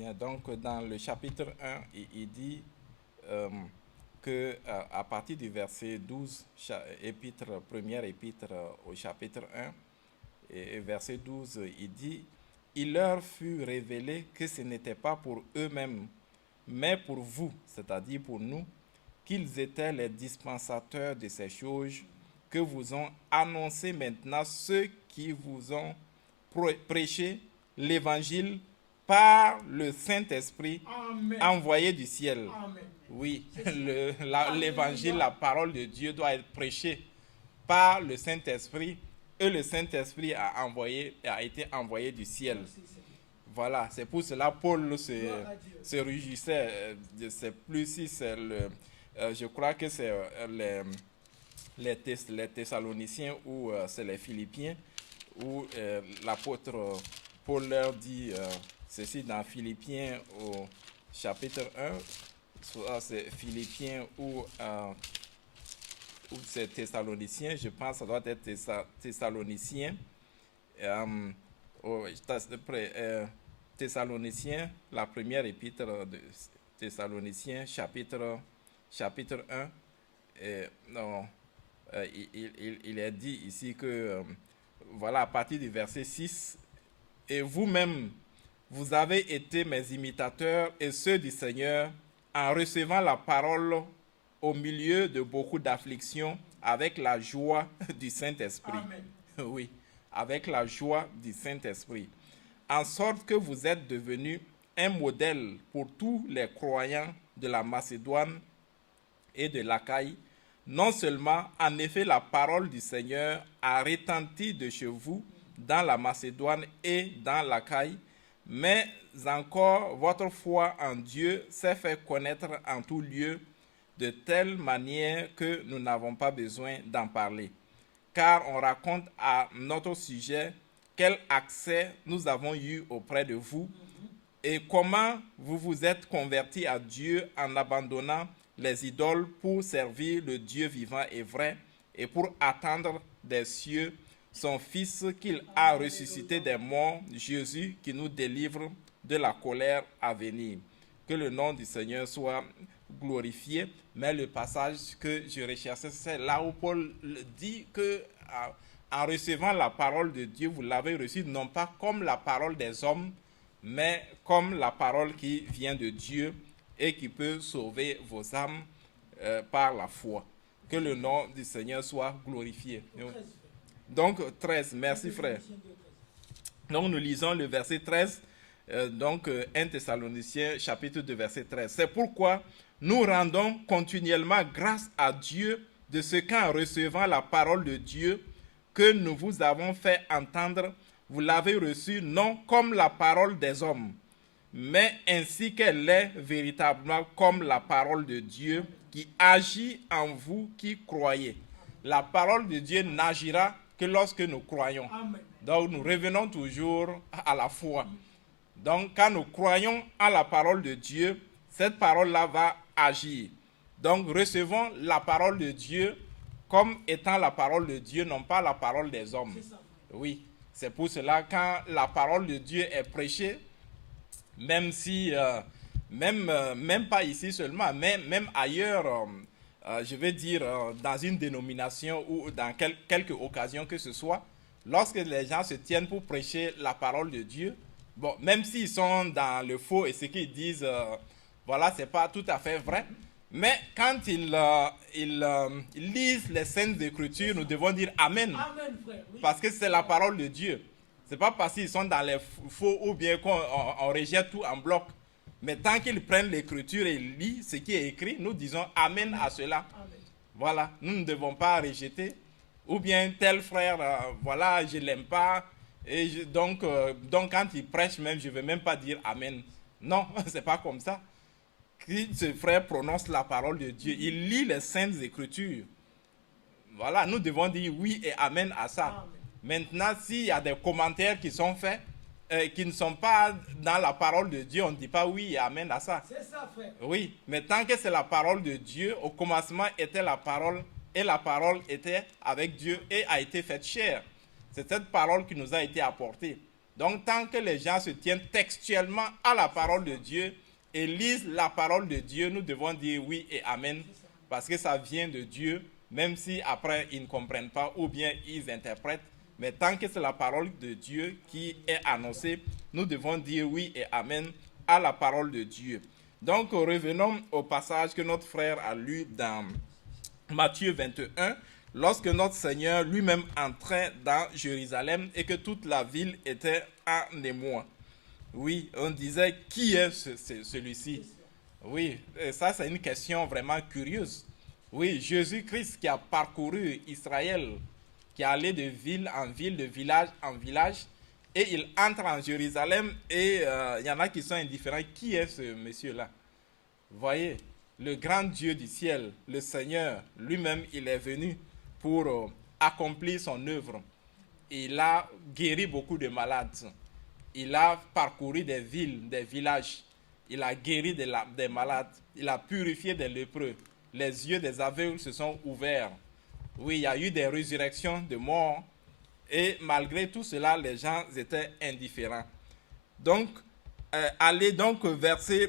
Bien, donc dans le chapitre 1, il dit que à partir du verset 12, première épître au chapitre 1, et verset 12, il dit, il leur fut révélé que ce n'était pas pour eux-mêmes, mais pour vous, c'est-à-dire pour nous, qu'ils étaient les dispensateurs de ces choses que vous ont annoncé maintenant ceux qui vous ont prêché l'évangile par le Saint-Esprit envoyé du ciel. Amen. Oui, l'évangile, la parole de Dieu doit être prêchée par le Saint-Esprit et le Saint-Esprit a été envoyé du ciel. Voilà, c'est pour cela Paul se réjouissait. C'est plus si c'est je crois que c'est les Thessaloniciens ou c'est les Philippiens où l'apôtre Paul leur dit ceci dans Philippiens au chapitre 1, soit c'est Philippiens ou c'est Thessaloniciens, je pense que ça doit être Thessaloniciens. Thessaloniciens, la première épître de Thessaloniciens, chapitre 1. Non, il est dit ici que, voilà, à partir du verset 6, et vous-même, vous avez été mes imitateurs et ceux du Seigneur en recevant la parole au milieu de beaucoup d'afflictions avec la joie du Saint-Esprit. Amen. Oui, avec la joie du Saint-Esprit. En sorte que vous êtes devenus un modèle pour tous les croyants de la Macédoine et de l'Achaïe. Non seulement, en effet, la parole du Seigneur a retenti de chez vous dans la Macédoine et dans l'Achaïe, mais encore votre foi en Dieu s'est fait connaître en tout lieu, de telle manière que nous n'avons pas besoin d'en parler. Car on raconte à notre sujet quel accès nous avons eu auprès de vous et comment vous vous êtes convertis à Dieu en abandonnant les idoles pour servir le Dieu vivant et vrai et pour attendre des cieux son Fils qu'il a ressuscité des morts, Jésus, qui nous délivre de la colère à venir. Que le nom du Seigneur soit glorifié. Mais le passage que je recherchais, c'est là où Paul dit que en recevant la parole de Dieu, vous l'avez reçue non pas comme la parole des hommes, mais comme la parole qui vient de Dieu et qui peut sauver vos âmes par la foi. Que le nom du Seigneur soit glorifié. Donc 13, merci frère. Donc nous lisons le verset 13, donc 1 Thessaloniciens chapitre 2 verset 13. C'est pourquoi nous rendons continuellement grâce à Dieu de ce qu'en recevant la parole de Dieu que nous vous avons fait entendre, vous l'avez reçue non comme la parole des hommes, mais ainsi qu'elle est véritablement comme la parole de Dieu qui agit en vous qui croyez. La parole de Dieu n'agira que lorsque nous croyons. Amen. Donc nous revenons toujours à la foi. Donc quand nous croyons à la parole de Dieu, cette parole-là va agir. Donc recevons la parole de Dieu comme étant la parole de Dieu, non pas la parole des hommes. Oui, c'est pour cela quand la parole de Dieu est prêchée, même si, même pas ici seulement, mais même ailleurs, je vais dire dans une dénomination ou dans quelque occasion que ce soit, lorsque les gens se tiennent pour prêcher la parole de Dieu, bon, même s'ils sont dans le faux et ce qu'ils disent, voilà, c'est pas tout à fait vrai, mais quand ils lisent les Saintes Écritures, nous devons dire Amen. Amen, frère. Oui. Parce que c'est la parole de Dieu. C'est pas parce qu'ils sont dans les faux ou bien qu'on rejette tout en bloc. Mais tant qu'ils prennent l'écriture et lisent ce qui est écrit, nous disons Amen à cela. Amen. Voilà, nous ne devons pas rejeter. Ou bien tel frère, voilà, je l'aime pas. Et donc quand il prêche même, je ne vais même pas dire Amen. Non, c'est pas comme ça. Si ce frère prononce la parole de Dieu, il lit les Saintes Écritures. Voilà, nous devons dire oui et Amen à ça. Amen. Maintenant, s'il y a des commentaires qui sont faits, qui ne sont pas dans la parole de Dieu, on ne dit pas oui et Amen à ça. C'est ça, frère. Oui, mais tant que c'est la parole de Dieu, au commencement était la parole, et la parole était avec Dieu et a été faite chair. C'est cette parole qui nous a été apportée. Donc, tant que les gens se tiennent textuellement à la parole de Dieu et lisent la parole de Dieu, nous devons dire oui et amen, parce que ça vient de Dieu, même si après ils ne comprennent pas ou bien ils interprètent. Mais tant que c'est la parole de Dieu qui est annoncée, nous devons dire oui et amen à la parole de Dieu. Donc, revenons au passage que notre frère a lu dans Matthieu 21, lorsque notre Seigneur lui-même entrait dans Jérusalem et que toute la ville était en émoi. Oui, on disait, qui est celui-ci? Oui, et ça c'est une question vraiment curieuse. Oui, Jésus-Christ qui a parcouru Israël, qui est allé de ville en ville, de village en village, et il entre en Jérusalem et il y en a qui sont indifférents. Qui est ce monsieur-là? Vous voyez, le grand Dieu du ciel, le Seigneur, lui-même, il est venu pour accomplir son œuvre. Il a guéri beaucoup de malades. Il a parcouru des villes, des villages. Il a guéri des malades. Il a purifié des lépreux. Les yeux des aveugles se sont ouverts. Oui, il y a eu des résurrections de morts. Et malgré tout cela, les gens étaient indifférents. Donc, allez donc verset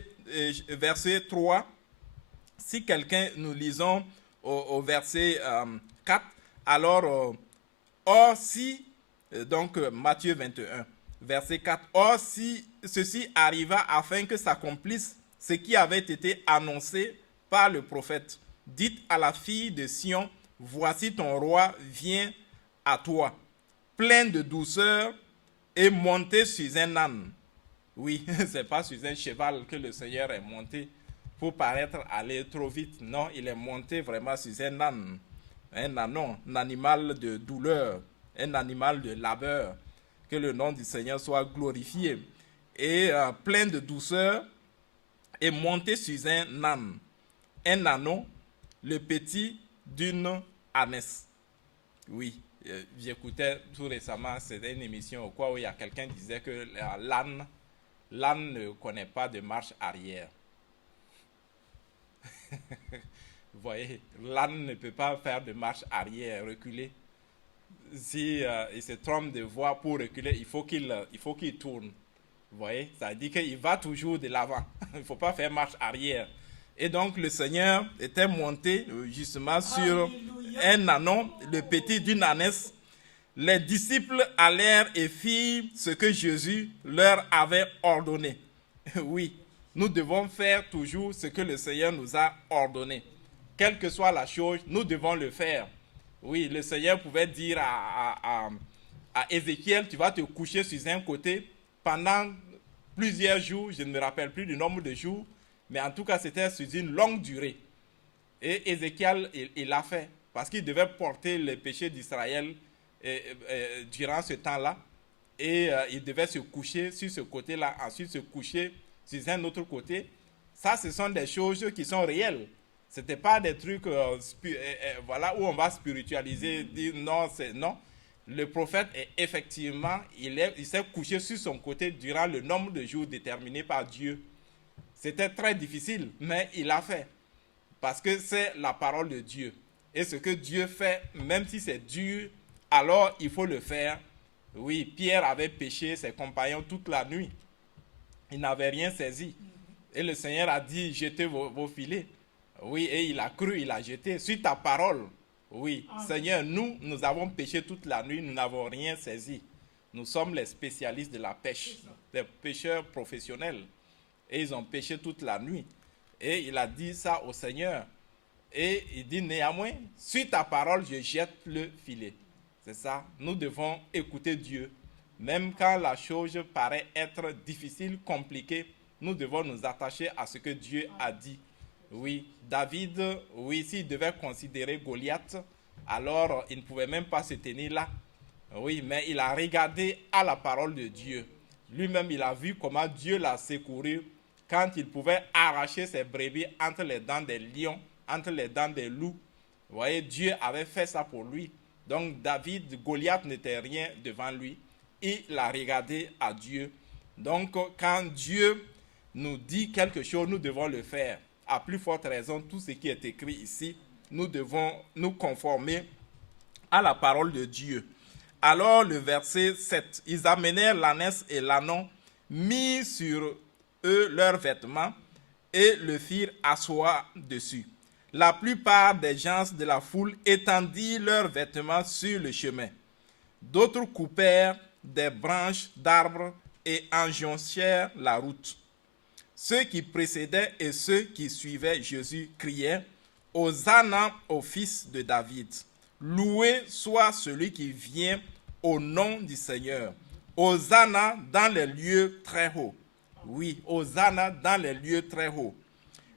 3. Si quelqu'un, nous lisons au verset 4, alors, or si, donc Matthieu 21, verset 4, or si ceci arriva afin que s'accomplisse ce qui avait été annoncé par le prophète. Dites à la fille de Sion, voici ton roi vient à toi, plein de douceur et monté sur un âne. Oui, ce n'est pas sur un cheval que le Seigneur est monté pour paraître aller trop vite. Non, il est monté vraiment sur un âne, un ânon, un animal de douleur, un animal de labeur. Que le nom du Seigneur soit glorifié. Et plein de douceur, et monté sur un âne, un ânon, le petit d'une ânesse. Oui, j'écoutais tout récemment, c'était une émission au quoi où il y a quelqu'un qui disait que l'âne ne connaît pas de marche arrière. Vous voyez, l'âne ne peut pas faire de marche arrière, reculer. Si il se trompe de voie pour reculer, il faut qu'il tourne. Vous voyez, ça dit qu'il va toujours de l'avant. Il ne faut pas faire marche arrière. Et donc le Seigneur était monté justement sur un ânon, le petit d'une ânesse. Les disciples allèrent et firent ce que Jésus leur avait ordonné. Oui, nous devons faire toujours ce que le Seigneur nous a ordonné. Quelle que soit la chose, nous devons le faire. Oui, le Seigneur pouvait dire à Ézéchiel, tu vas te coucher sur un côté pendant plusieurs jours, je ne me rappelle plus du nombre de jours, mais en tout cas c'était sur une longue durée. Et Ézéchiel, il l'a fait, parce qu'il devait porter les péchés d'Israël durant ce temps-là, et il devait se coucher sur ce côté-là, ensuite se coucher sur un autre côté. Ça, ce sont des choses qui sont réelles. Ce n'était pas des trucs voilà, où on va spiritualiser, dire non, c'est non. Le prophète, effectivement, il s'est couché sur son côté durant le nombre de jours déterminé par Dieu. C'était très difficile, mais il l'a fait. Parce que c'est la parole de Dieu. Et ce que Dieu fait, même si c'est dur, alors il faut le faire. Oui, Pierre avait péché ses compagnons toute la nuit. Il n'avait rien saisi. Et le Seigneur a dit, jetez vos filets. Oui, et il a cru, il a jeté. Sur ta parole, oui, Seigneur, nous avons péché toute la nuit, nous n'avons rien saisi. Nous sommes les spécialistes de la pêche, des pêcheurs professionnels. Et ils ont pêché toute la nuit. Et il a dit ça au Seigneur. Et il dit néanmoins, sur ta parole, je jette le filet. C'est ça, nous devons écouter Dieu. Même quand la chose paraît être difficile, compliquée, nous devons nous attacher à ce que Dieu a dit. Oui, David, oui, s'il devait considérer Goliath, alors il ne pouvait même pas se tenir là. Oui, mais il a regardé à la parole de Dieu. Lui-même, il a vu comment Dieu l'a secouru quand il pouvait arracher ses brebis entre les dents des lions, entre les dents des loups. Vous voyez, Dieu avait fait ça pour lui. Donc David, Goliath n'était rien devant lui. Il a regardé à Dieu. Donc quand Dieu nous dit quelque chose, nous devons le faire. À plus forte raison, tout ce qui est écrit ici, nous devons nous conformer à la parole de Dieu. Alors le verset 7, ils amenèrent l'ânesse et l'ânon, mis sur eux leurs vêtements et le firent asseoir dessus. La plupart des gens de la foule étendirent leurs vêtements sur le chemin. D'autres coupèrent des branches d'arbres et enjoncèrent la route. Ceux qui précédaient et ceux qui suivaient Jésus criaient « Hosanna au fils de David ! Loué soit celui qui vient au nom du Seigneur. Hosanna dans les lieux très hauts. » Oui, Hosanna dans les lieux très hauts.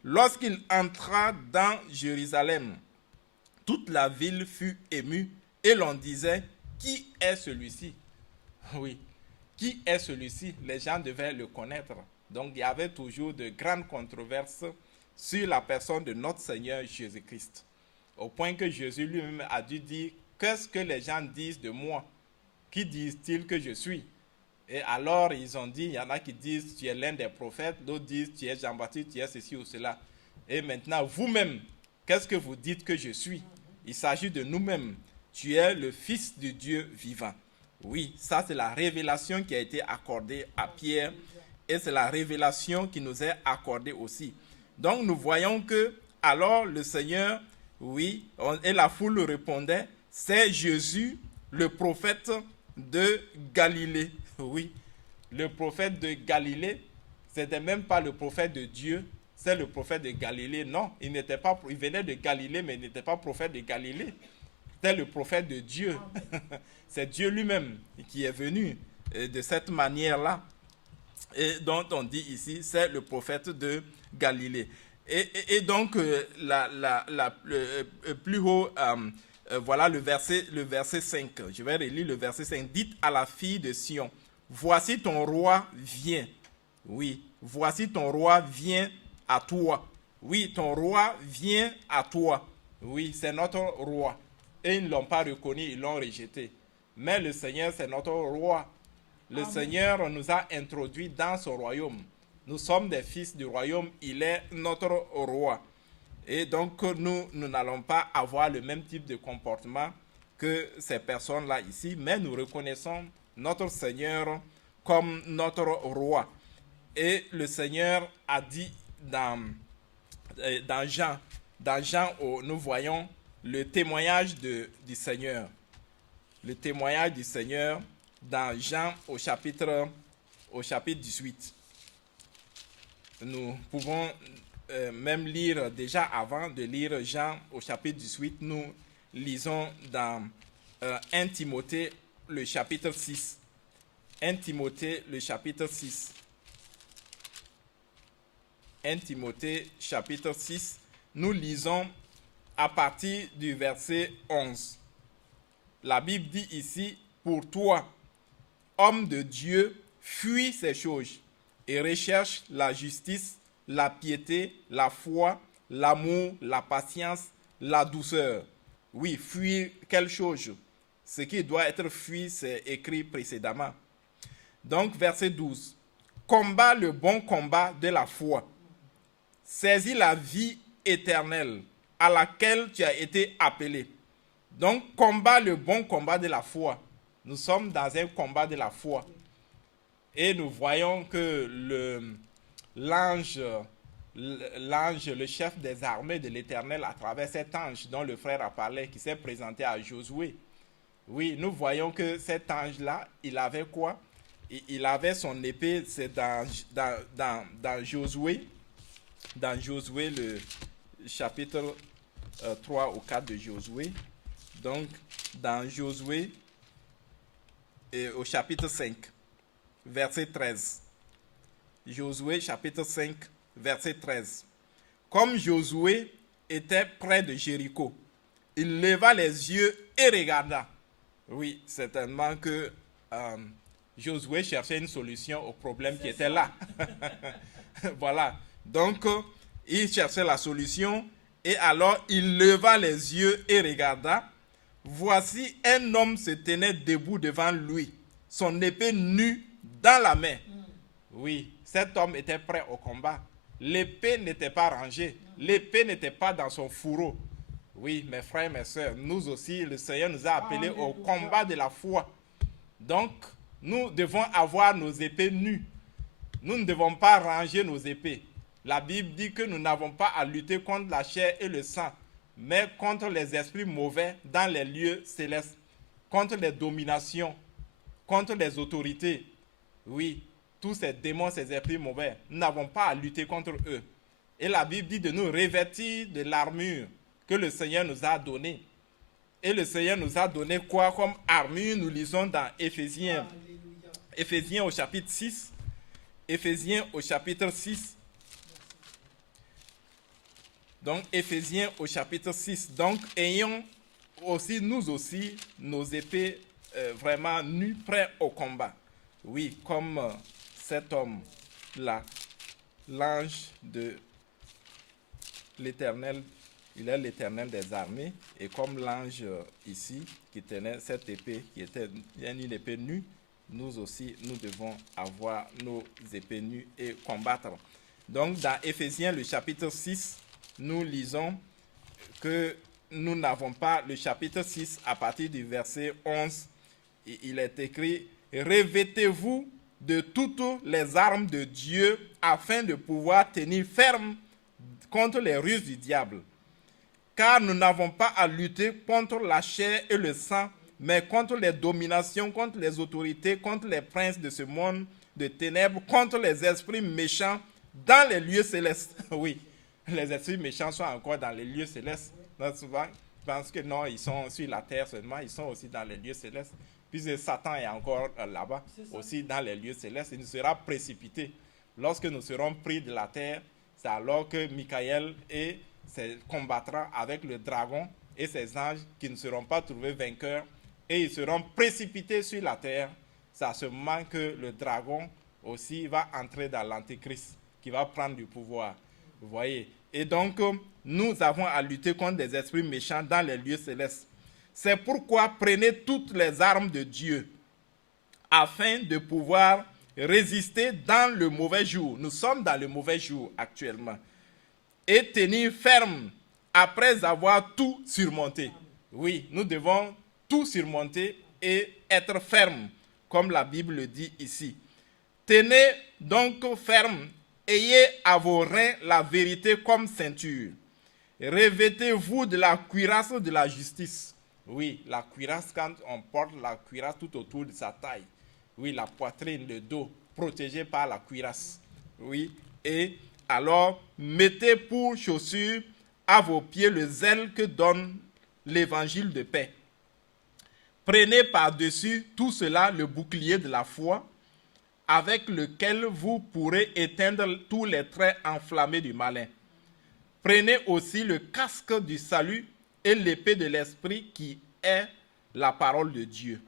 Lorsqu'il entra dans Jérusalem, toute la ville fut émue et l'on disait « Qui est celui-ci » Oui, qui est celui-ci? Les gens devaient le connaître. Donc il y avait toujours de grandes controverses sur la personne de notre Seigneur Jésus-Christ. Au point que Jésus lui-même a dû dire « Qu'est-ce que les gens disent de moi? Qui disent-ils que je suis ?» Et alors ils ont dit, il y en a qui disent « Tu es l'un des prophètes », d'autres disent « Tu es Jean-Baptiste, tu es ceci ou cela. » Et maintenant, vous-même, qu'est-ce que vous dites que je suis? Il s'agit de nous-mêmes. Tu es le Fils de Dieu vivant. Oui, ça c'est la révélation qui a été accordée à Pierre et c'est la révélation qui nous est accordée aussi. Donc nous voyons que alors le Seigneur, oui, et la foule répondait, c'est Jésus, le prophète de Galilée. Oui, le prophète de Galilée, c'était même pas le prophète de Dieu, c'est le prophète de Galilée. Non, il venait de Galilée, mais il n'était pas prophète de Galilée. C'était le prophète de Dieu. C'est Dieu lui-même qui est venu de cette manière-là. Et dont on dit ici, c'est le prophète de Galilée. Et donc, plus haut, voilà le verset 5. Je vais relire le verset 5. Dites à la fille de Sion, voici ton roi vient. Oui, voici ton roi vient à toi. Oui, ton roi vient à toi. Oui, c'est notre roi. Et ils ne l'ont pas reconnu, ils l'ont rejeté. Mais le Seigneur, c'est notre roi. Le Amen. Seigneur nous a introduits dans son royaume. Nous sommes des fils du royaume, il est notre roi. Et donc, nous n'allons pas avoir le même type de comportement que ces personnes-là ici, mais nous reconnaissons notre Seigneur comme notre roi. Et le Seigneur a dit dans Jean, nous voyons le témoignage du Seigneur. Le témoignage du Seigneur dans Jean au chapitre 18. Nous pouvons même lire, déjà avant de lire Jean au chapitre 18, nous lisons dans 1 Timothée le chapitre 6. 1 Timothée le chapitre 6. 1 Timothée chapitre 6, nous lisons à partir du verset 11. La Bible dit ici, pour toi, homme de Dieu, fuis ces choses et recherche la justice, la piété, la foi, l'amour, la patience, la douceur. Oui, fuir quelle chose? Ce qui doit être fui, c'est écrit précédemment. Donc, verset 12. Combat le bon combat de la foi. Saisis la vie éternelle à laquelle tu as été appelé. Donc, combat le bon combat de la foi. Nous sommes dans un combat de la foi. Et nous voyons que l'ange, le chef des armées de l'Éternel, à travers cet ange dont le frère a parlé, qui s'est présenté à Josué. Oui, nous voyons que cet ange-là, il avait quoi? Il avait son épée, c'est dans Josué. Dans Josué, le chapitre 3 ou 4 de Josué. Donc, dans Josué, au chapitre 5, verset 13. Josué, chapitre 5, verset 13. Comme Josué était près de Jéricho, il leva les yeux et regarda. Oui, certainement que Josué cherchait une solution au problème qui était là. Voilà. Donc, il cherchait la solution et alors il leva les yeux et regarda. Voici un homme se tenait debout devant lui, son épée nue dans la main. Oui, cet homme était prêt au combat. L'épée n'était pas rangée, l'épée n'était pas dans son fourreau. Oui, mes frères et mes sœurs, nous aussi, le Seigneur nous a appelés au combat de la foi. Donc, nous devons avoir nos épées nues. Nous ne devons pas ranger nos épées. La Bible dit que nous n'avons pas à lutter contre la chair et le sang, mais contre les esprits mauvais dans les lieux célestes, contre les dominations, contre les autorités. Oui, tous ces démons, ces esprits mauvais, nous n'avons pas à lutter contre eux. Et la Bible dit de nous revêtir de l'armure que le Seigneur nous a donnée. Et le Seigneur nous a donné quoi comme armure? Nous lisons dans Éphésiens. Éphésiens au chapitre 6. Éphésiens au chapitre 6. Donc, Éphésiens au chapitre 6. Donc, ayons aussi, nous aussi, nos épées vraiment nues, prêts au combat. Oui, comme cet homme-là, l'ange de l'Éternel, il est l'Éternel des armées. Et comme l'ange ici, qui tenait cette épée, qui était une épée nue, nous aussi, nous devons avoir nos épées nues et combattre. Donc, dans Éphésiens, le chapitre 6, nous lisons que nous n'avons pas, le chapitre 6, à partir du verset 11, il est écrit « Revêtez-vous de toutes les armes de Dieu afin de pouvoir tenir ferme contre les ruses du diable. Car nous n'avons pas à lutter contre la chair et le sang, mais contre les dominations, contre les autorités, contre les princes de ce monde de ténèbres, contre les esprits méchants dans les lieux célestes. » Oui, les esprits méchants sont encore dans les lieux célestes. Donc souvent, je pense que non, ils sont sur la terre seulement, ils sont aussi dans les lieux célestes. Puisque Satan est encore là-bas, aussi dans les lieux célestes, il nous sera précipité. Lorsque nous serons pris de la terre, c'est alors que Michael combattra avec le dragon et ses anges qui ne seront pas trouvés vainqueurs et ils seront précipités sur la terre. C'est à ce moment que le dragon aussi va entrer dans l'antéchrist, qui va prendre du pouvoir. Vous voyez? Et donc, nous avons à lutter contre des esprits méchants dans les lieux célestes. C'est pourquoi prenez toutes les armes de Dieu afin de pouvoir résister dans le mauvais jour. Nous sommes dans le mauvais jour actuellement. Et tenir ferme après avoir tout surmonté. Oui, nous devons tout surmonter et être ferme, comme la Bible le dit ici. Tenez donc ferme, ayez à vos reins la vérité comme ceinture. Revêtez-vous de la cuirasse de la justice. Oui, la cuirasse, quand on porte la cuirasse tout autour de sa taille. Oui, la poitrine, le dos, protégé par la cuirasse. Oui, et alors, mettez pour chaussure à vos pieds le zèle que donne l'évangile de paix. Prenez par-dessus tout cela le bouclier de la foi, avec lequel vous pourrez éteindre tous les traits enflammés du malin. Prenez aussi le casque du salut et l'épée de l'esprit qui est la parole de Dieu.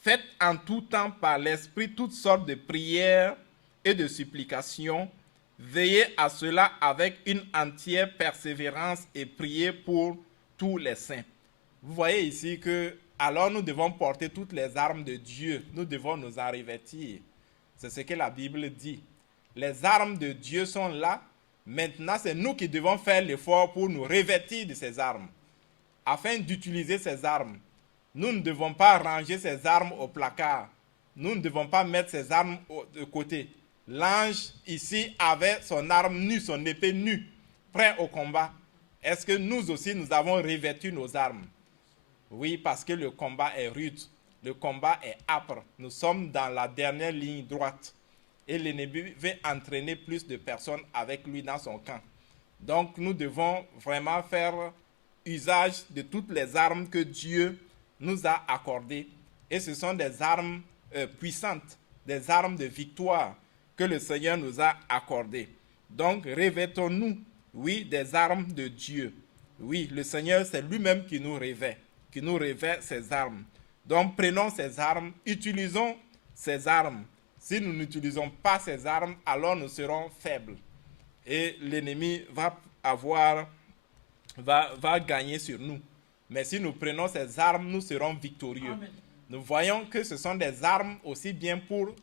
Faites en tout temps par l'esprit toutes sortes de prières et de supplications. Veillez à cela avec une entière persévérance et priez pour tous les saints. Vous voyez ici que alors nous devons porter toutes les armes de Dieu. Nous devons nous en revêtir. C'est ce que la Bible dit. Les armes de Dieu sont là. Maintenant, c'est nous qui devons faire l'effort pour nous revêtir de ces armes. Afin d'utiliser ces armes, nous ne devons pas ranger ces armes au placard. Nous ne devons pas mettre ces armes de côté. L'ange ici avait son arme nue, son épée nue, prêt au combat. Est-ce que nous aussi, nous avons revêtu nos armes? Oui, parce que le combat est rude. Le combat est âpre. Nous sommes dans la dernière ligne droite. Et l'ennemi veut entraîner plus de personnes avec lui dans son camp. Donc, nous devons vraiment faire usage de toutes les armes que Dieu nous a accordées. Et ce sont des armes puissantes, des armes de victoire que le Seigneur nous a accordées. Donc, revêtons-nous, oui, des armes de Dieu. Oui, le Seigneur, c'est lui-même qui nous revêt ses armes. Donc, prenons ces armes, utilisons ces armes. Si nous n'utilisons pas ces armes, alors nous serons faibles. Et l'ennemi va gagner sur nous. Mais si nous prenons ces armes, nous serons victorieux. Amen. Nous voyons que ce sont des armes aussi bien pour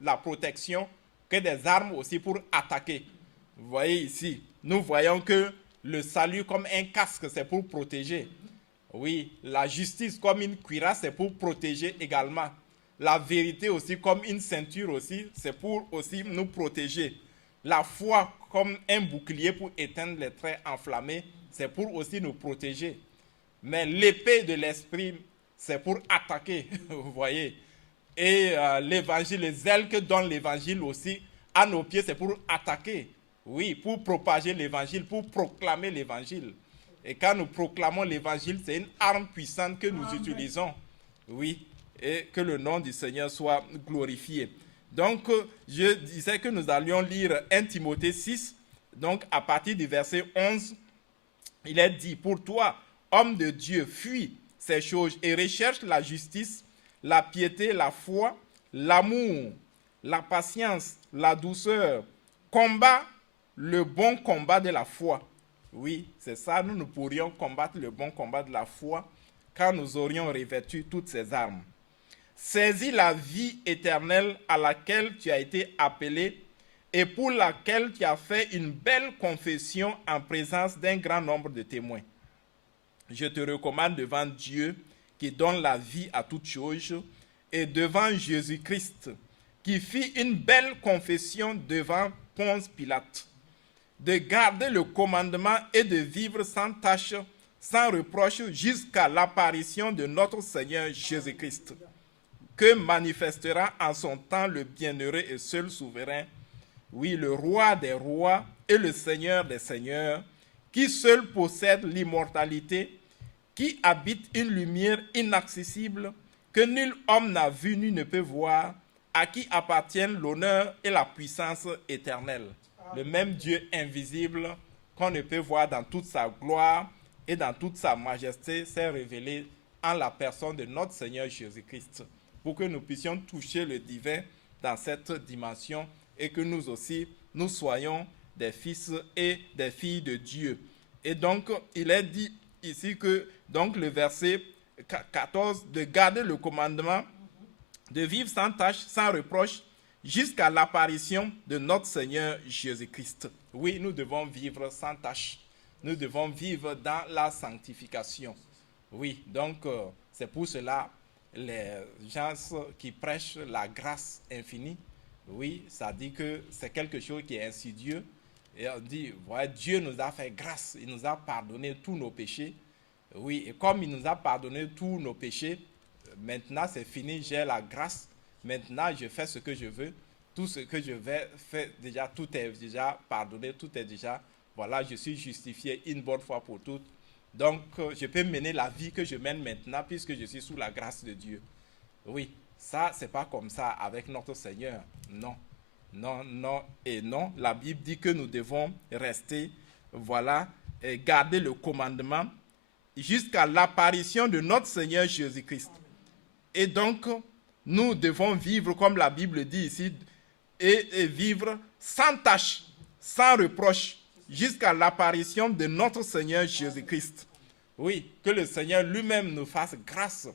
la protection que des armes aussi pour attaquer. Vous voyez ici, nous voyons que Le salut comme un casque, c'est pour protéger. Oui, la justice comme une cuirasse, c'est pour protéger également. La vérité aussi comme une ceinture aussi, c'est pour aussi nous protéger. La foi comme un bouclier pour éteindre les traits enflammés, c'est pour aussi nous protéger. Mais l'épée de l'esprit, c'est pour attaquer, vous voyez. Et l'évangile, les ailes que donne l'évangile aussi à nos pieds, c'est pour attaquer. Oui, pour propager l'évangile, pour proclamer l'évangile. Et quand nous proclamons l'évangile, c'est une arme puissante que nous utilisons. Oui, et que le nom du Seigneur soit glorifié. Donc, je disais que nous allions lire 1 Timothée 6. Donc, à partir du verset 11, il est dit, pour toi, homme de Dieu, fuis ces choses et recherche la justice, la piété, la foi, l'amour, la patience, la douceur. Combat le bon combat de la foi. Oui, c'est ça, nous pourrions combattre le bon combat de la foi quand nous aurions revêtu toutes ces armes. Saisis la vie éternelle à laquelle tu as été appelé et pour laquelle tu as fait une belle confession en présence d'un grand nombre de témoins. Je te recommande devant Dieu qui donne la vie à toutes choses et devant Jésus-Christ qui fit une belle confession devant Ponce Pilate, de garder le commandement et de vivre sans tâche, sans reproche jusqu'à l'apparition de notre Seigneur Jésus-Christ, que manifestera en son temps le bienheureux et seul souverain, oui, le roi des rois et le Seigneur des seigneurs, qui seul possède l'immortalité, qui habite une lumière inaccessible, que nul homme n'a vu ni ne peut voir, à qui appartiennent l'honneur et la puissance éternelle. Le même Dieu invisible qu'on ne peut voir dans toute sa gloire et dans toute sa majesté s'est révélé en la personne de notre Seigneur Jésus-Christ, pour que nous puissions toucher le divin dans cette dimension et que nous aussi, nous soyons des fils et des filles de Dieu. Et donc, il est dit ici que, donc le verset 14, de garder le commandement, de vivre sans tâche, sans reproche, jusqu'à l'apparition de notre Seigneur Jésus-Christ. Oui, nous devons vivre sans tâche. Nous devons vivre dans la sanctification. Oui, donc c'est pour cela les gens qui prêchent la grâce infinie, oui, ça dit que c'est quelque chose qui est insidieux. Et on dit, voilà, Dieu nous a fait grâce, il nous a pardonné tous nos péchés. Oui, et comme il nous a pardonné tous nos péchés, maintenant c'est fini, j'ai la grâce. Maintenant, je fais ce que je veux. Tout ce que je vais faire, déjà, tout est déjà pardonné, tout est déjà, voilà, je suis justifié une bonne fois pour toutes. Donc, je peux mener la vie que je mène maintenant puisque je suis sous la grâce de Dieu. Oui, ça, c'est pas comme ça avec notre Seigneur. Non, non, non et non. La Bible dit que nous devons rester, voilà, et garder le commandement jusqu'à l'apparition de notre Seigneur Jésus-Christ. Et donc, nous devons vivre, comme la Bible dit ici, et vivre sans tâche, sans reproche, jusqu'à l'apparition de notre Seigneur Jésus-Christ. Oui, que le Seigneur lui-même nous fasse grâce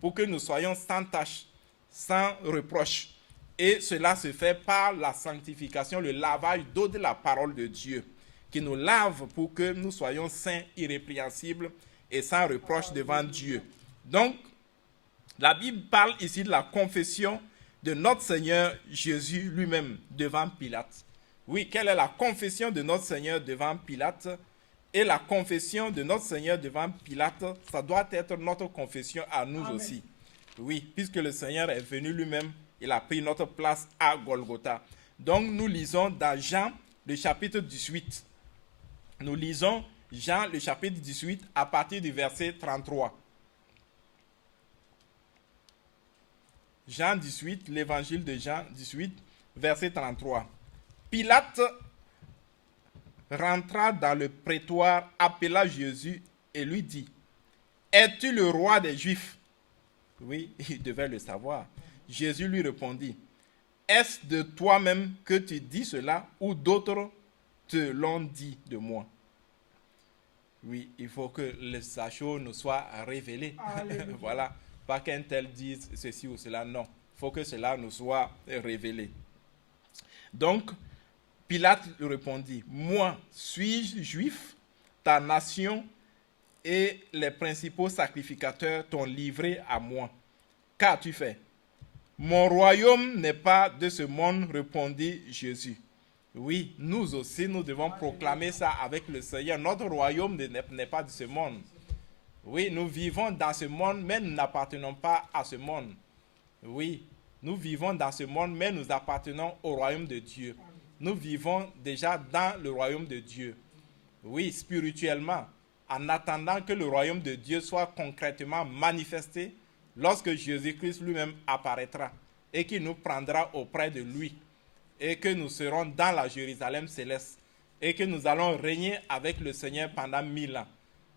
pour que nous soyons sans tâche, sans reproche. Et cela se fait par la sanctification, le lavage d'eau de la parole de Dieu, qui nous lave pour que nous soyons saints, irrépréhensibles et sans reproche devant Dieu. Donc, la Bible parle ici de la confession de notre Seigneur Jésus lui-même devant Pilate. Oui, quelle est la confession de notre Seigneur devant Pilate? Et la confession de notre Seigneur devant Pilate, ça doit être notre confession à nous Amen. Aussi. Oui, puisque le Seigneur est venu lui-même, il a pris notre place à Golgotha. Donc nous lisons dans Jean le chapitre 18. Nous lisons Jean le chapitre 18 à partir du verset 33. Jean 18, l'évangile de Jean 18, verset 33. Pilate rentra dans le prétoire, appela Jésus et lui dit, « Es-tu le roi des Juifs ?» Oui, il devait le savoir. Jésus lui répondit, « Est-ce de toi-même que tu dis cela ou d'autres te l'ont dit de moi ?» Oui, il faut que la chose nous soit révélée. Voilà, pas qu'un tel dise ceci ou cela, non. Il faut que cela nous soit révélé. Donc, Pilate répondit, « Moi, suis-je juif? ta nation et les principaux sacrificateurs t'ont livré à moi. Qu'as-tu fait? Mon royaume n'est pas de ce monde, répondit Jésus. Oui, nous aussi, nous devons proclamer ça avec le Seigneur. Notre royaume n'est pas de ce monde. Oui, nous vivons dans ce monde, mais nous n'appartenons pas à ce monde. Oui, nous vivons dans ce monde, mais nous appartenons au royaume de Dieu. Nous vivons déjà dans le royaume de Dieu. Oui, spirituellement, en attendant que le royaume de Dieu soit concrètement manifesté lorsque Jésus-Christ lui-même apparaîtra et qu'il nous prendra auprès de lui et que nous serons dans la Jérusalem céleste et que nous allons régner avec le Seigneur pendant 1000 ans.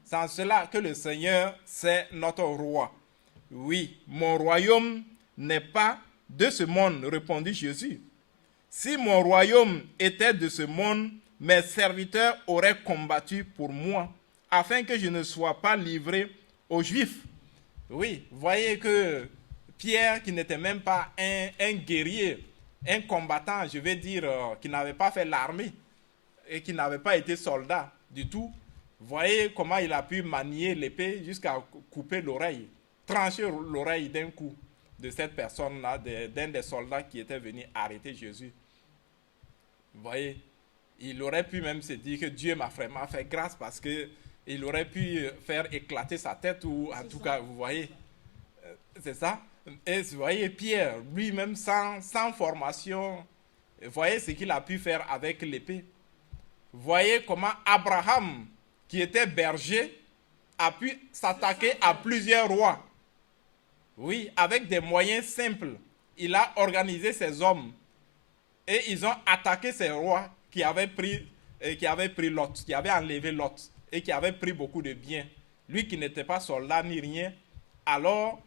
C'est en cela que le Seigneur, c'est notre roi. Oui, mon royaume n'est pas de ce monde, répondit Jésus. Si mon royaume était de ce monde, mes serviteurs auraient combattu pour moi, afin que je ne sois pas livré aux Juifs. Oui, voyez que Pierre, qui n'était même pas un guerrier, un combattant, je vais dire, qui n'avait pas fait l'armée et qui n'avait pas été soldat du tout, voyez comment il a pu manier l'épée jusqu'à couper l'oreille, trancher l'oreille d'un coup de cette personne-là, d'un des soldats qui était venu arrêter Jésus. Vous voyez, il aurait pu même se dire que Dieu m'a vraiment fait grâce parce qu'il aurait pu faire éclater sa tête ou en tout cas, vous voyez, c'est ça. Et vous voyez, Pierre, lui-même sans formation, vous voyez ce qu'il a pu faire avec l'épée. Vous voyez comment Abraham, qui était berger, a pu s'attaquer à plusieurs rois. Oui, avec des moyens simples. Il a organisé ses hommes et ils ont attaqué ces rois qui avaient pris Lot, qui avaient enlevé Lot et qui avaient pris beaucoup de biens. Lui qui n'était pas soldat ni rien. Alors,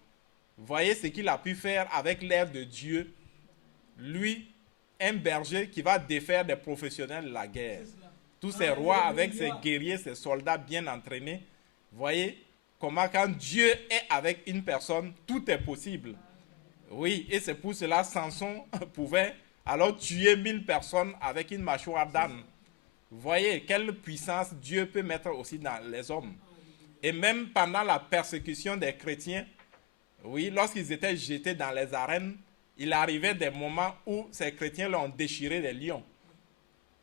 voyez ce qu'il a pu faire avec l'aide de Dieu. Lui, un berger qui va défaire des professionnels de la guerre. Tous ces rois avec ces guerriers, ces soldats bien entraînés. Voyez comment quand Dieu est avec une personne, tout est possible. Oui, et c'est pour cela que Samson pouvait alors tuer 1000 personnes avec une mâchoire d'âne. Vous voyez quelle puissance Dieu peut mettre aussi dans les hommes. Et même pendant la persécution des chrétiens, oui, lorsqu'ils étaient jetés dans les arènes, il arrivait des moments où ces chrétiens ont déchiré les lions.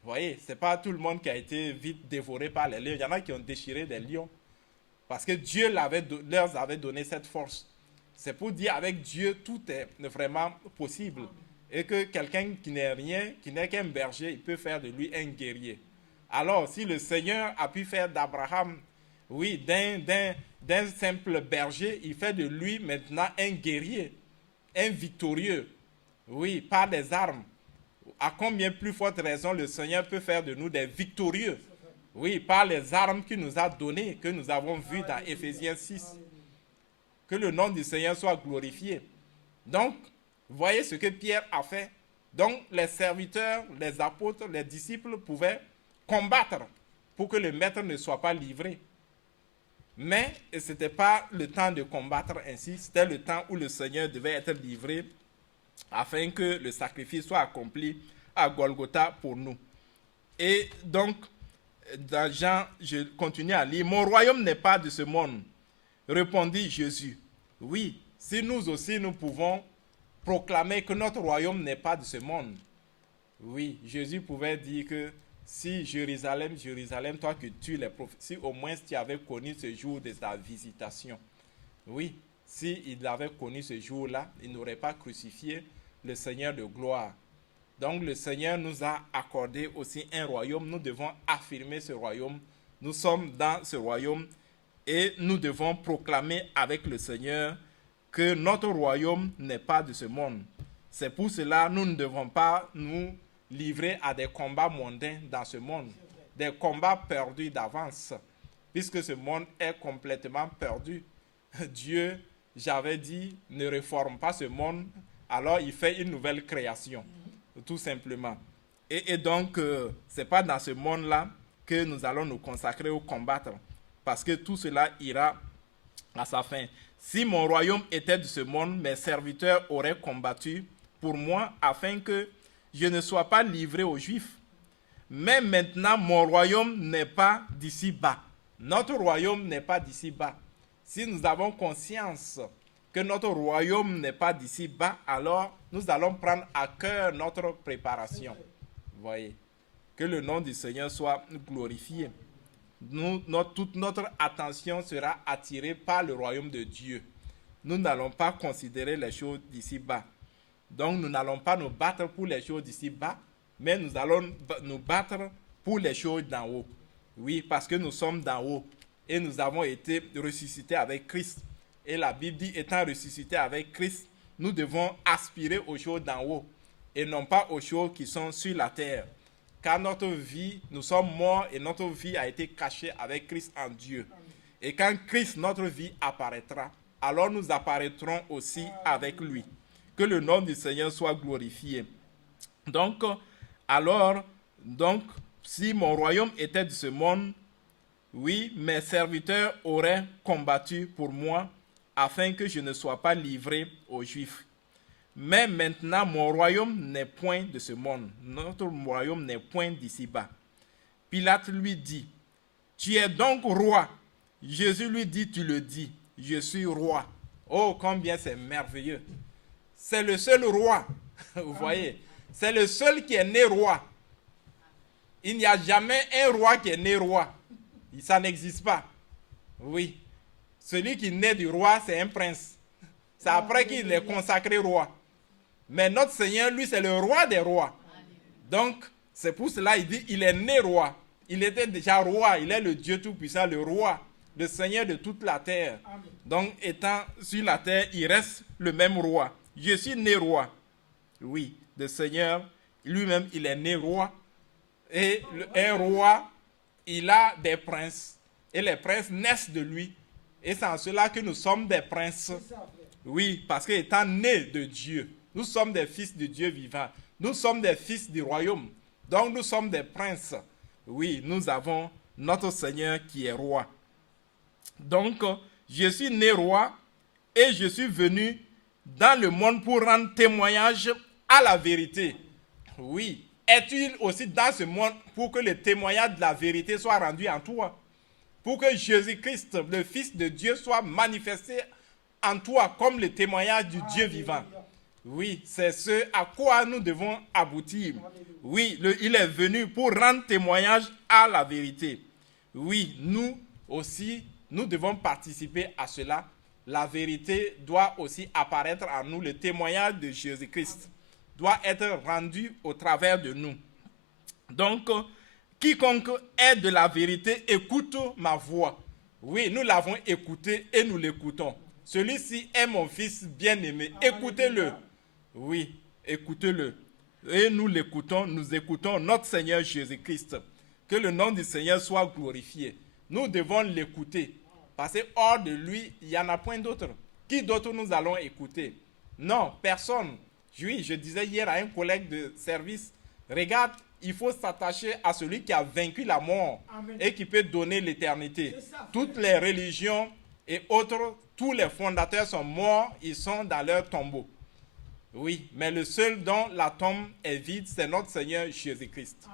Vous voyez, ce n'est pas tout le monde qui a été vite dévoré par les lions. Il y en a qui ont déchiré des lions. Parce que Dieu leur avait donné cette force. C'est pour dire avec Dieu, tout est vraiment possible. Et que quelqu'un qui n'est rien, qui n'est qu'un berger, il peut faire de lui un guerrier. Alors, si le Seigneur a pu faire d'Abraham, oui, d'un simple berger, il fait de lui maintenant un guerrier, un victorieux, oui, par des armes. À combien plus forte raison le Seigneur peut faire de nous des victorieux, oui, par les armes qu'il nous a données, que nous avons vues dans Éphésiens 6. Que le nom du Seigneur soit glorifié. Donc, voyez ce que Pierre a fait. Donc, les serviteurs, les apôtres, les disciples pouvaient combattre pour que le maître ne soit pas livré. Mais ce n'était pas le temps de combattre ainsi, c'était le temps où le Seigneur devait être livré afin que le sacrifice soit accompli à Golgotha pour nous. Et donc, dans Jean, je continue à lire, « Mon royaume n'est pas de ce monde, répondit Jésus. » Oui, si nous aussi nous pouvons proclamer que notre royaume n'est pas de ce monde. Oui, Jésus pouvait dire que si Jérusalem, Jérusalem, toi que tues les prophètes, si au moins tu avais connu ce jour de ta visitation. Oui, s'il avait connu ce jour-là, il n'aurait pas crucifié le Seigneur de gloire. Donc le Seigneur nous a accordé aussi un royaume. Nous devons affirmer ce royaume. Nous sommes dans ce royaume et nous devons proclamer avec le Seigneur que notre royaume n'est pas de ce monde. C'est pour cela que nous ne devons pas nous livrer à des combats mondains dans ce monde. Des combats perdus d'avance, puisque ce monde est complètement perdu. Dieu, j'avais dit, ne réforme pas ce monde, alors il fait une nouvelle création, tout simplement. Et donc, ce n'est pas dans ce monde-là que nous allons nous consacrer au combattre, parce que tout cela ira à sa fin. Si mon royaume était de ce monde, mes serviteurs auraient combattu pour moi afin que je ne sois pas livré aux Juifs. mais maintenant mon royaume n'est pas d'ici-bas. Notre royaume n'est pas d'ici-bas. Si nous avons conscience que notre royaume n'est pas d'ici-bas, alors nous allons prendre à cœur notre préparation. Vous voyez, que le nom du Seigneur soit glorifié. Toute notre attention sera attirée par le royaume de Dieu. Nous n'allons pas considérer les choses d'ici-bas. Donc nous n'allons pas nous battre pour les choses d'ici-bas, mais nous allons nous battre pour les choses d'en haut. Oui, parce que nous sommes d'en haut et nous avons été ressuscités avec Christ. Et la Bible dit, étant ressuscités avec Christ, nous devons aspirer aux choses d'en haut et non pas aux choses qui sont sur la terre. Car notre vie, nous sommes morts et notre vie a été cachée avec Christ en Dieu. Et quand Christ, notre vie, apparaîtra, alors nous apparaîtrons aussi avec lui. Que le nom du Seigneur soit glorifié. Donc, si mon royaume était de ce monde, oui, mes serviteurs auraient combattu pour moi afin que je ne sois pas livré aux Juifs. Mais maintenant, mon royaume n'est point de ce monde. Notre royaume n'est point d'ici-bas. Pilate lui dit, tu es donc roi. Jésus lui dit, tu le dis, je suis roi. Oh, combien c'est merveilleux. C'est le seul roi, vous voyez. C'est le seul qui est né roi. Il n'y a jamais un roi qui est né roi. Ça n'existe pas. Oui. Celui qui naît du roi, c'est un prince. C'est après qu'il est consacré roi. Mais notre Seigneur, lui, c'est le roi des rois. Donc, c'est pour cela qu'il dit, il est né roi. Il était déjà roi. Il est le Dieu Tout-Puissant, le roi, le Seigneur de toute la terre. Donc, étant sur la terre, il reste le même roi. Je suis né roi. Oui, le Seigneur, lui-même, il est né roi. Et un roi, il a des princes. Et les princes naissent de lui. Et c'est en cela que nous sommes des princes. Oui, parce qu'étant nés de Dieu, nous sommes des fils de Dieu vivant. Nous sommes des fils du royaume. Donc nous sommes des princes. Oui, nous avons notre Seigneur qui est roi. Donc, je suis né roi et je suis venu dans le monde pour rendre témoignage à la vérité. Oui. Es-tu aussi dans ce monde pour que le témoignage de la vérité soit rendu en toi? Pour que Jésus-Christ, le Fils de Dieu, soit manifesté en toi comme le témoignage du Dieu vivant. Oui, c'est ce à quoi nous devons aboutir. Oui, il est venu pour rendre témoignage à la vérité. Oui, nous aussi, nous devons participer à cela. La vérité doit aussi apparaître en nous. Le témoignage de Jésus-Christ doit être rendu au travers de nous. Donc, quiconque est de la vérité, écoute ma voix. Oui, nous l'avons écouté et nous l'écoutons. Celui-ci est mon fils bien-aimé. Écoutez-le. Oui, écoutez-le. Et nous l'écoutons, nous écoutons notre Seigneur Jésus-Christ. Que le nom du Seigneur soit glorifié. Nous devons l'écouter. Parce que hors de lui, il n'y en a point d'autre. Qui d'autre nous allons écouter? Non, personne. Oui, je disais hier à un collègue de service, regarde, il faut s'attacher à celui qui a vaincu la mort. Amen. Et qui peut donner l'éternité. Toutes les religions et autres, tous les fondateurs sont morts, ils sont dans leur tombeau. Oui, mais le seul dont la tombe est vide, c'est notre Seigneur Jésus-Christ.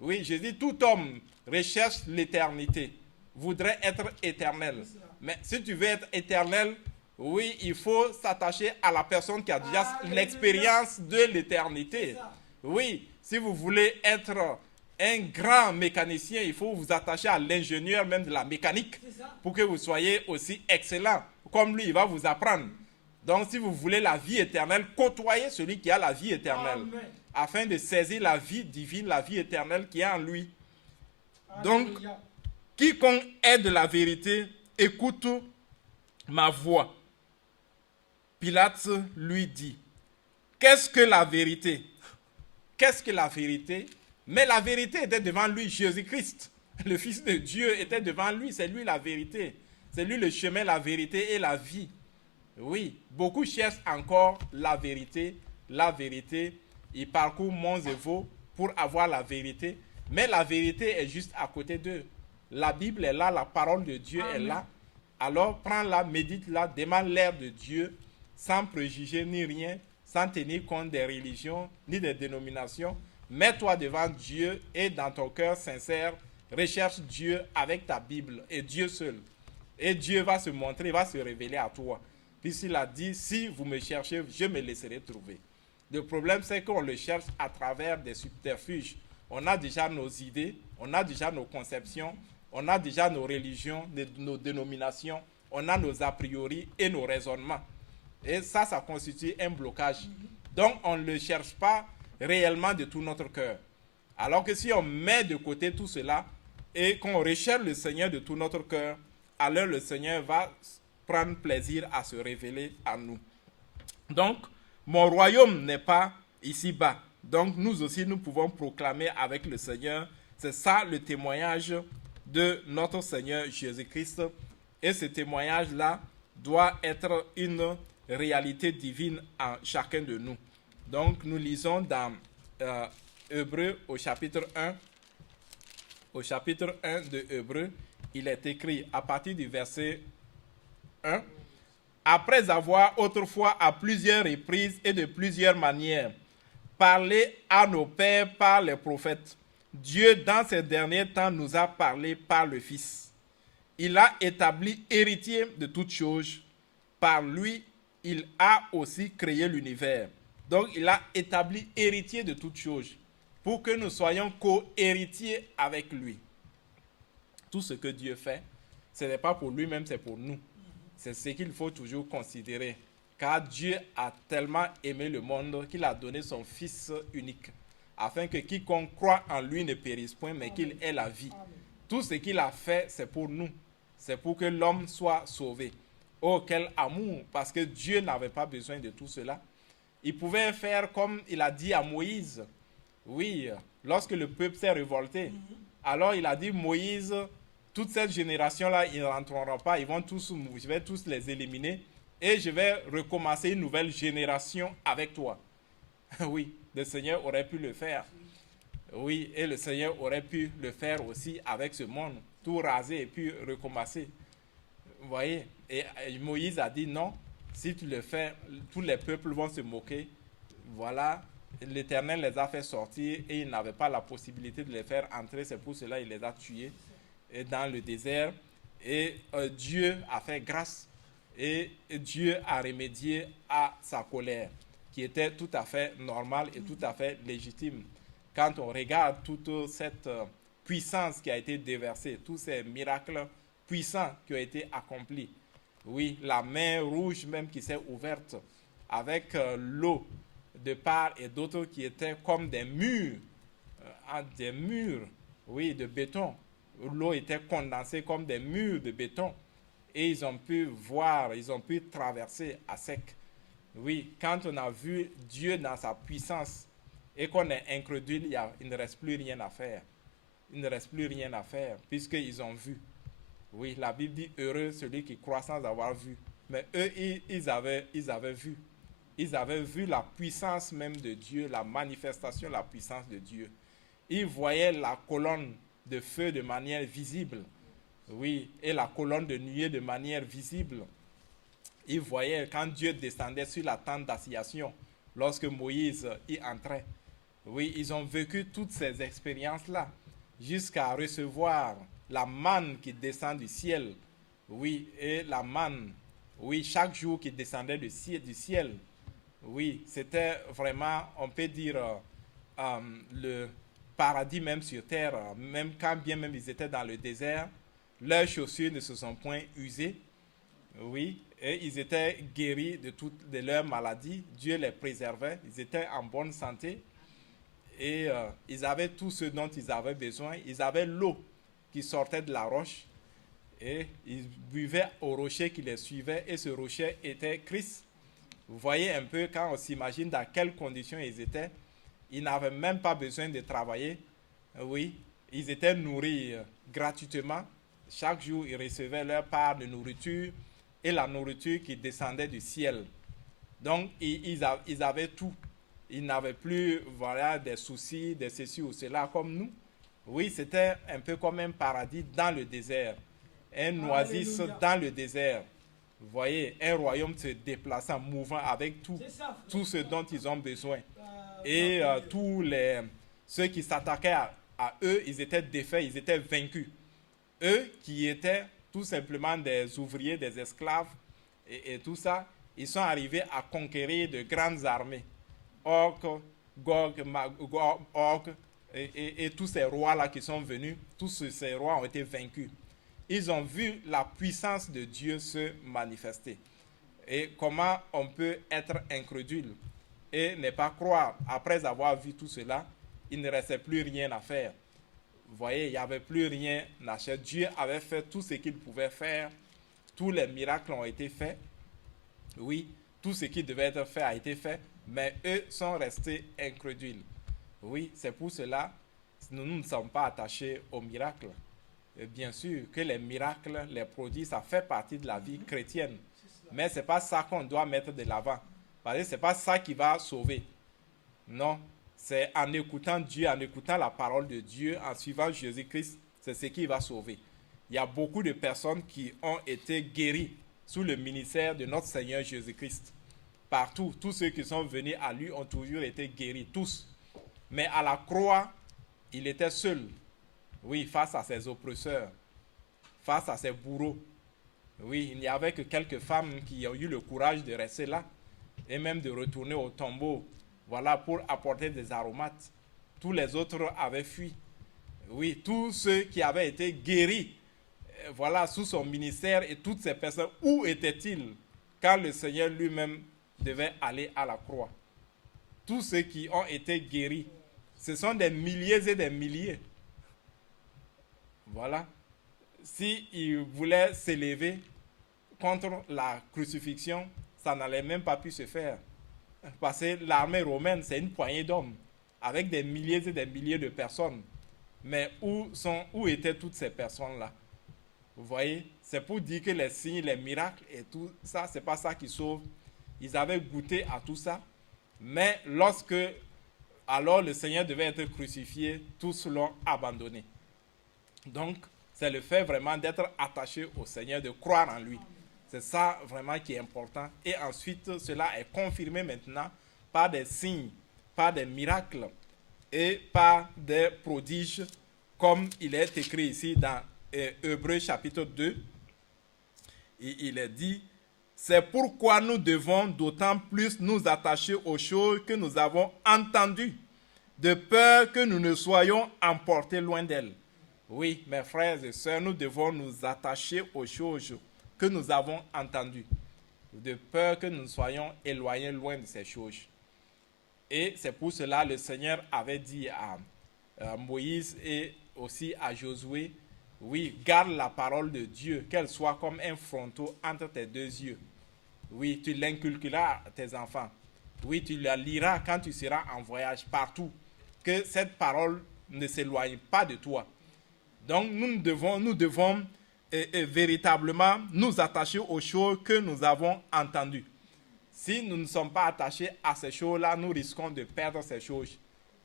Oui, je dis, tout homme recherche l'éternité, voudrait être éternel. Mais si tu veux être éternel, oui, il faut s'attacher à la personne qui a déjà l'expérience de l'éternité. Oui, si vous voulez être un grand mécanicien, il faut vous attacher à l'ingénieur même de la mécanique pour que vous soyez aussi excellent. Comme lui, il va vous apprendre. Donc, si vous voulez la vie éternelle, côtoyez celui qui a la vie éternelle. Amen. Afin de saisir la vie divine, la vie éternelle qui est en lui. Donc, quiconque est de la vérité, écoute ma voix. Pilate lui dit, qu'est-ce que la vérité? Qu'est-ce que la vérité? Mais la vérité était devant lui, Jésus-Christ. Le Fils de Dieu était devant lui, c'est lui la vérité. C'est lui le chemin, la vérité et la vie. Oui, beaucoup cherchent encore la vérité. Ils parcourent monts et vaux pour avoir la vérité. Mais la vérité est juste à côté d'eux. La Bible est là, la parole de Dieu est là. Alors prends-la, médite-la, demande l'air de Dieu, sans préjugés ni rien, sans tenir compte des religions ni des dénominations. Mets-toi devant Dieu et dans ton cœur sincère, recherche Dieu avec ta Bible et Dieu seul. Et Dieu va se montrer, va se révéler à toi. Puisqu'il a dit, si vous me cherchez, je me laisserai trouver. Le problème, c'est qu'on le cherche à travers des subterfuges. On a déjà nos idées, on a déjà nos conceptions, on a déjà nos religions, nos dénominations, on a nos a priori et nos raisonnements. Et ça constitue un blocage. Donc, on ne le cherche pas réellement de tout notre cœur. Alors que si on met de côté tout cela et qu'on recherche le Seigneur de tout notre cœur, alors le Seigneur va prendre plaisir à se révéler à nous. Donc, mon royaume n'est pas ici-bas. Donc, nous aussi, nous pouvons proclamer avec le Seigneur. C'est ça le témoignage de notre Seigneur Jésus-Christ. Et ce témoignage-là doit être une réalité divine en chacun de nous. Donc, nous lisons dans Hébreux au chapitre 1. Au chapitre 1 de Hébreux, il est écrit à partir du verset 1. Après avoir autrefois à plusieurs reprises et de plusieurs manières parlé à nos pères par les prophètes, Dieu dans ces derniers temps nous a parlé par le Fils. Il a établi héritier de toutes choses. Par lui, il a aussi créé l'univers. Donc, il a établi héritier de toutes choses pour que nous soyons co-héritiers avec lui. Tout ce que Dieu fait, ce n'est pas pour lui-même, c'est pour nous. C'est ce qu'il faut toujours considérer. Car Dieu a tellement aimé le monde qu'il a donné son Fils unique, afin que quiconque croit en lui ne périsse point, mais qu'il ait la vie. Tout ce qu'il a fait, c'est pour nous. C'est pour que l'homme soit sauvé. Oh, quel amour! Parce que Dieu n'avait pas besoin de tout cela. Il pouvait faire comme il a dit à Moïse. Oui, lorsque le peuple s'est révolté, alors il a dit, Moïse, toute cette génération-là, ils ne rentreront pas, je vais tous les éliminer et je vais recommencer une nouvelle génération avec toi. Oui, le Seigneur aurait pu le faire. Oui, et le Seigneur aurait pu le faire aussi avec ce monde, tout raser et puis recommencer. Vous voyez, et Moïse a dit non, si tu le fais, tous les peuples vont se moquer. Voilà, l'Éternel les a fait sortir et il n'avait pas la possibilité de les faire entrer, c'est pour cela qu'il les a tués dans le désert. Et Dieu a fait grâce et Dieu a remédié à sa colère, qui était tout à fait normale et tout à fait légitime. Quand on regarde toute cette puissance qui a été déversée, tous ces miracles puissants qui ont été accomplis. Oui, la mer rouge même qui s'est ouverte avec l'eau de part et d'autre qui étaient comme des murs, oui, de béton. L'eau était condensée comme des murs de béton et ils ont pu voir, ils ont pu traverser à sec. Oui, quand on a vu Dieu dans sa puissance et qu'on est incrédule, il ne reste plus rien à faire. Il ne reste plus rien à faire puisqu'ils ont vu. Oui, la Bible dit heureux celui qui croit sans avoir vu. Mais eux, ils avaient vu. Ils avaient vu la puissance même de Dieu, la manifestation, la puissance de Dieu. Ils voyaient la colonne de feu de manière visible. Oui, et la colonne de nuée de manière visible. Ils voyaient quand Dieu descendait sur la tente d'assignation, lorsque Moïse y entrait. Oui, ils ont vécu toutes ces expériences-là jusqu'à recevoir la manne qui descend du ciel. Oui, et la manne, oui, chaque jour qui descendait du ciel. Oui, c'était vraiment, on peut dire, le paradis même sur terre. Même quand bien même ils étaient dans le désert, leurs chaussures ne se sont point usées. Oui, et ils étaient guéris de leurs maladies. Dieu les préservait. Ils étaient en bonne santé. Et ils avaient tout ce dont ils avaient besoin. Ils avaient l'eau qui sortait de la roche. Et ils buvaient au rocher qui les suivait. Et ce rocher était Christ. Vous voyez un peu quand on s'imagine dans quelles conditions ils étaient. Ils n'avaient même pas besoin de travailler. Oui, ils étaient nourris gratuitement. Chaque jour, ils recevaient leur part de nourriture et la nourriture qui descendait du ciel. Donc, ils avaient tout. Ils n'avaient plus des soucis, de ceci ou cela comme nous. Oui, c'était un peu comme un paradis dans le désert. Un oasis dans le désert. Vous voyez, un royaume se déplaçant, mouvant avec tout ce dont ils ont besoin. Et tous les ceux qui s'attaquaient à eux, ils étaient défaits, ils étaient vaincus. Eux qui étaient tout simplement des ouvriers, des esclaves et tout ça, ils sont arrivés à conquérir de grandes armées. Og, Og et tous ces rois-là qui sont venus, tous ces rois ont été vaincus. Ils ont vu la puissance de Dieu se manifester. Et comment on peut être incrédule et ne pas croire. Après avoir vu tout cela, il ne restait plus rien à faire. Vous voyez, il n'y avait plus rien à faire. Dieu avait fait tout ce qu'il pouvait faire. Tous les miracles ont été faits. Oui, tout ce qui devait être fait a été fait. Mais eux sont restés incrédules. Oui, c'est pour cela que nous ne sommes pas attachés aux miracles. Et bien sûr que les miracles, les prodiges, ça fait partie de la vie chrétienne. Mais ce n'est pas ça qu'on doit mettre de l'avant. Parce que ce n'est pas ça qui va sauver. Non, c'est en écoutant Dieu, en écoutant la parole de Dieu, en suivant Jésus-Christ, c'est ce qui va sauver. Il y a beaucoup de personnes qui ont été guéries sous le ministère de notre Seigneur Jésus-Christ. Partout, tous ceux qui sont venus à lui ont toujours été guéris, tous. Mais à la croix, il était seul. Oui, face à ses oppresseurs, face à ses bourreaux. Oui, il n'y avait que quelques femmes qui ont eu le courage de rester là et même de retourner au tombeau, voilà, pour apporter des aromates. Tous les autres avaient fui. Oui, tous ceux qui avaient été guéris, voilà, sous son ministère et toutes ces personnes, où étaient-ils quand le Seigneur lui-même devait aller à la croix? Tous ceux qui ont été guéris, ce sont des milliers et des milliers. Voilà. S'il voulait s'élever contre la crucifixion, ça n'allait même pas pu se faire. Parce que l'armée romaine, c'est une poignée d'hommes, avec des milliers et des milliers de personnes. Mais où étaient toutes ces personnes-là? Vous voyez, c'est pour dire que les signes, les miracles et tout ça, ce n'est pas ça qui sauve. Ils avaient goûté à tout ça. Mais lorsque, alors le Seigneur devait être crucifié, tous l'ont abandonné. Donc, c'est le fait vraiment d'être attaché au Seigneur, de croire en lui. C'est ça vraiment qui est important. Et ensuite, cela est confirmé maintenant par des signes, par des miracles et par des prodiges, comme il est écrit ici dans Hébreux chapitre 2. Et il est dit, c'est pourquoi nous devons d'autant plus nous attacher aux choses que nous avons entendues, de peur que nous ne soyons emportés loin d'elles. Oui, mes frères et sœurs, nous devons nous attacher aux choses que nous avons entendues, de peur que nous soyons éloignés loin de ces choses. Et c'est pour cela que le Seigneur avait dit à Moïse et aussi à Josué, oui, garde la parole de Dieu, qu'elle soit comme un fronteau entre tes deux yeux. Oui, tu l'inculqueras à tes enfants. Oui, tu la liras quand tu seras en voyage partout. Que cette parole ne s'éloigne pas de toi. Donc nous devons véritablement nous attacher aux choses que nous avons entendues. Si nous ne sommes pas attachés à ces choses-là, nous risquons de perdre ces choses.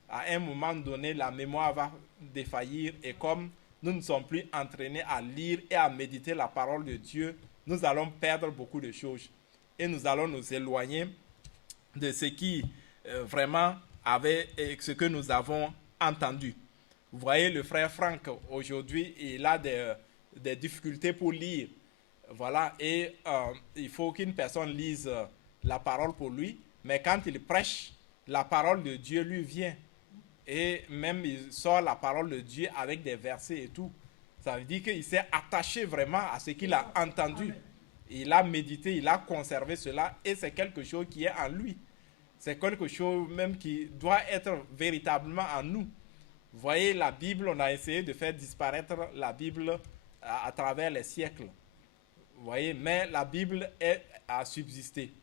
À un moment donné, la mémoire va défaillir et comme nous ne sommes plus entraînés à lire et à méditer la parole de Dieu, nous allons perdre beaucoup de choses. Et nous allons nous éloigner de ce qui vraiment avait, ce que nous avons entendu. Vous voyez, le frère Franck, aujourd'hui, il a des difficultés pour lire. Voilà, et il faut qu'une personne lise la parole pour lui, mais quand il prêche, la parole de Dieu lui vient. Et même il sort la parole de Dieu avec des versets et tout. Ça veut dire qu'il s'est attaché vraiment à ce qu'il a entendu. Il a médité, il a conservé cela, et c'est quelque chose qui est en lui. C'est quelque chose même qui doit être véritablement en nous. Vous voyez, la Bible, on a essayé de faire disparaître la Bible à travers les siècles. Vous voyez, mais la Bible a subsisté.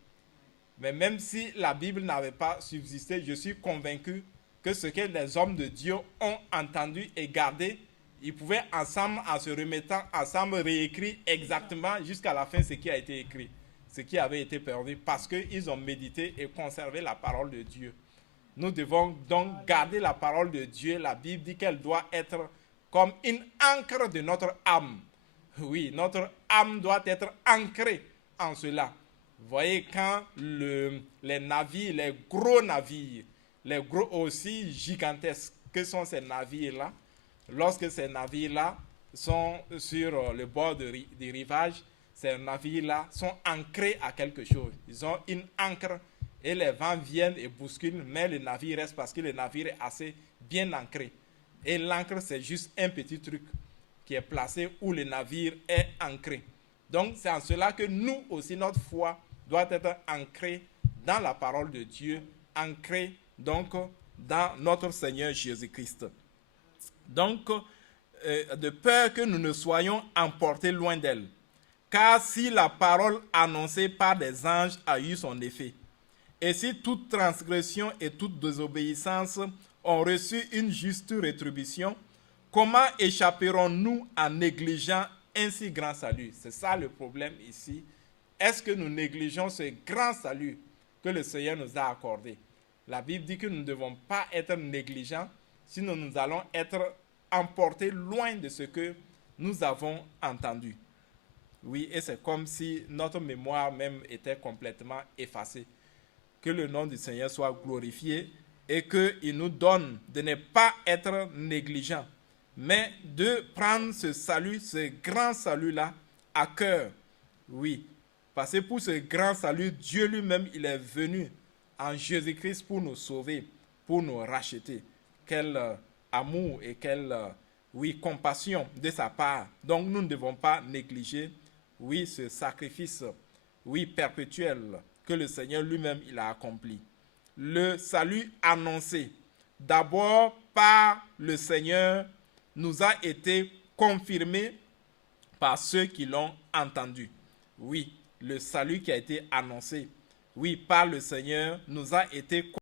Mais même si la Bible n'avait pas subsisté, je suis convaincu que ce que les hommes de Dieu ont entendu et gardé, ils pouvaient ensemble, en se remettant ensemble, réécrire exactement jusqu'à la fin ce qui a été écrit, ce qui avait été perdu, parce qu'ils ont médité et conservé la parole de Dieu. Nous devons donc garder la parole de Dieu. La Bible dit qu'elle doit être comme une ancre de notre âme. Oui, notre âme doit être ancrée en cela. Vous voyez, quand les navires, les gros navires, les gros aussi gigantesques, que sont ces navires-là. Lorsque ces navires-là sont sur le bord du rivage, ces navires-là sont ancrés à quelque chose. Ils ont une ancre et les vents viennent et bousculent, mais le navire reste parce que le navire est assez bien ancré. Et l'ancre, c'est juste un petit truc qui est placé où le navire est ancré. Donc, c'est en cela que nous aussi, notre foi doit être ancrée dans la parole de Dieu, ancrée donc dans notre Seigneur Jésus-Christ. Donc, de peur que nous ne soyons emportés loin d'elle. Car si la parole annoncée par des anges a eu son effet, et si toute transgression et toute désobéissance ont reçu une juste rétribution, comment échapperons-nous en négligeant un si grand salut? C'est ça le problème ici. Est-ce que nous négligeons ce grand salut que le Seigneur nous a accordé? La Bible dit que nous ne devons pas être négligents, sinon nous allons être emportés loin de ce que nous avons entendu. Oui, et c'est comme si notre mémoire même était complètement effacée. Que le nom du Seigneur soit glorifié et qu'il nous donne de ne pas être négligents, mais de prendre ce salut, ce grand salut-là, à cœur. Oui, parce que pour ce grand salut, Dieu lui-même, il est venu en Jésus-Christ pour nous sauver, pour nous racheter. Quel amour et quelle compassion de sa part. Donc nous ne devons pas négliger, ce sacrifice, perpétuel que le Seigneur lui-même il a accompli. Le salut annoncé d'abord par le Seigneur nous a été confirmé par ceux qui l'ont entendu. Oui, le salut qui a été annoncé, par le Seigneur nous a été confirmé